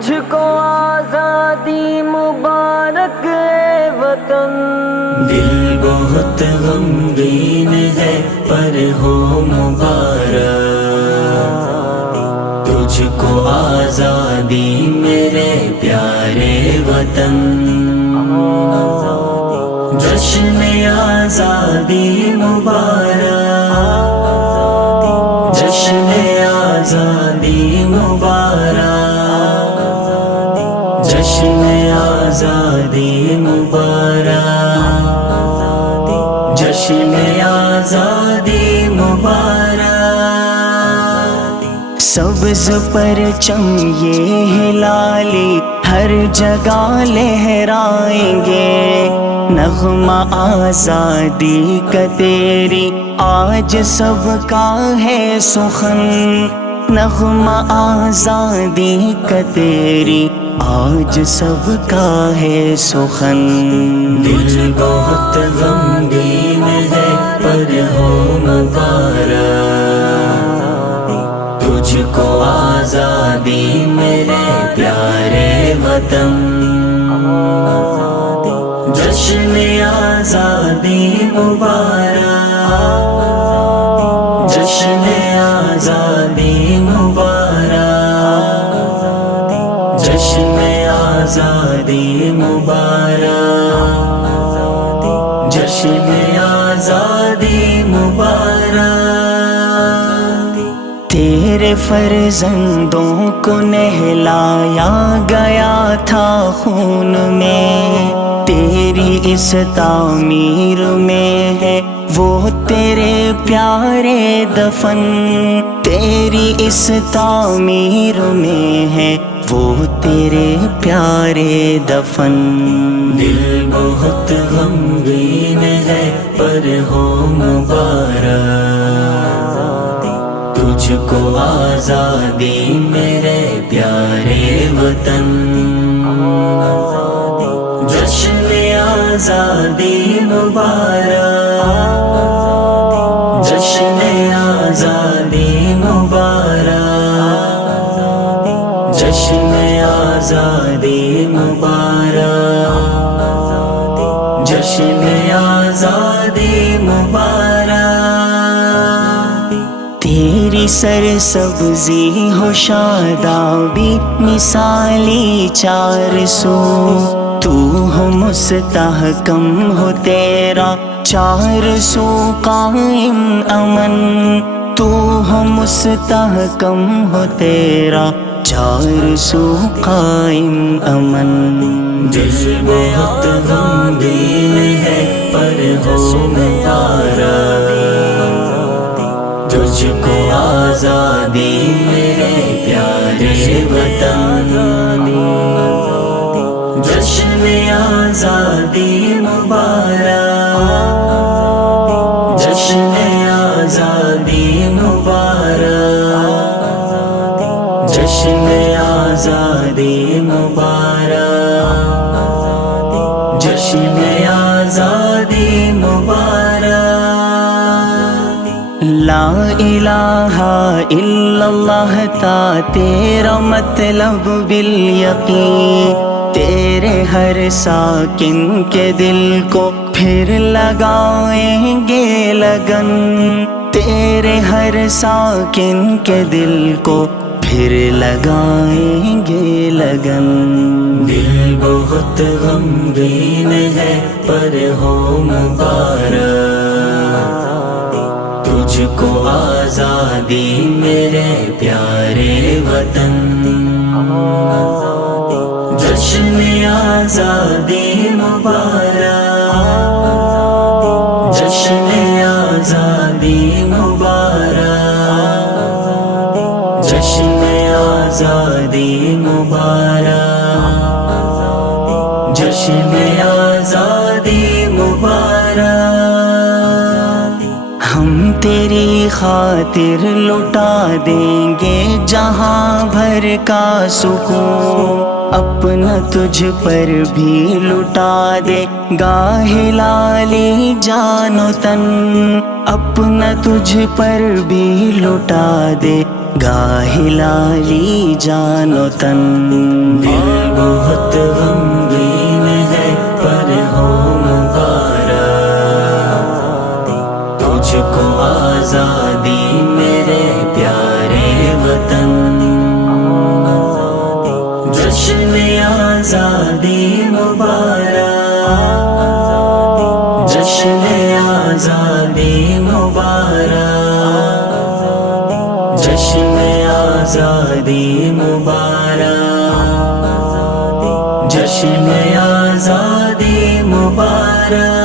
تجھ کو آزادی مبارک اے وطن۔ دل بہت غمگین ہے پر ہو مبارک، تجھ کو آزادی میرے پیارے وطن۔ جشن آزادی مبارک، جشن آزادی مبارک، جشن آزادی مبارک، جشن آزادی مبارک۔ سبز پرچم یہ ہلالی ہر جگہ لہرائیں گے، نغمہ آزادی کا تیری آج سب کا ہے سخن، نغمہ آزادی کا تیری آج سب کا ہے سخن۔ دل بہت غمگین ہے پر ہو مبارک، تجھ کو آزادی میرے پیارے وطن۔ جشن آزادی مبارک، جشن آزادی مبارک، جشن آزادی مبارک، جشن آزادی مبارک۔ تیرے فرزندوں کو نہلایا گیا تھا خون میں، تیری اس تعمیر میں ہے وہ تیرے پیارے دفن، تیری اس تعمیر میں ہے وہ تیرے پیارے دفن۔ دل بہت غمگین ہے پر ہو مبارک، تجھ کو آزادی میرے پیارے وطن۔ جشن آزادی مبارک، جشن آزادی مبارک، جشن آزادی مبارک، جشن آزادی مبارک۔ تیری سرسبزی ہو شادابی مثالی چار سو، تو ہو مستحکم ہو تیرا چار سو قائم امن، تو ہو مستحکم ہو تیرا چار سو قائم امن۔ دل بہت غمگین ہے پر ہو مبارک، تجھ کو آزادی میرے پیارے وطن۔ جشن آزادی مبارک، جشن آزادی مبارک، جشن آزادی مبارک، جشن آزادی مبارک۔ لا الہ الا اللہ تا تیرا مطلب بالیقین، تیرے ہر ساکن کے دل کو پھر لگائیں گے لگن، تیرے ہر ساکن کے دل کو پھر لگائیں گے لگن۔ دل بہت غمگین ہے پر ہو مبارک، تجھ کو آزادی میرے پیارے وطن۔ جشن آزادی مبارک، جشن آزادی مبارک، جشن آزادی مبارک، جشن آزادی مبارک۔ ہم تیری خاطر لٹا دیں گے جہاں بھر کا سکون، اپنا تجھ پر بھی لٹا دے گا ہلالی جان و تن، اپنا تجھ پر بھی لٹا دے گاہلا لی جان و تن، دل بہت غمگین ہے پر ہو مبارک، تجھ کو آزادی میرے پیارے وطن، جشن آزادی مبارک، جشن آزادی مبارک، جشن آزادی مبارک، جشن آزادی مبارک۔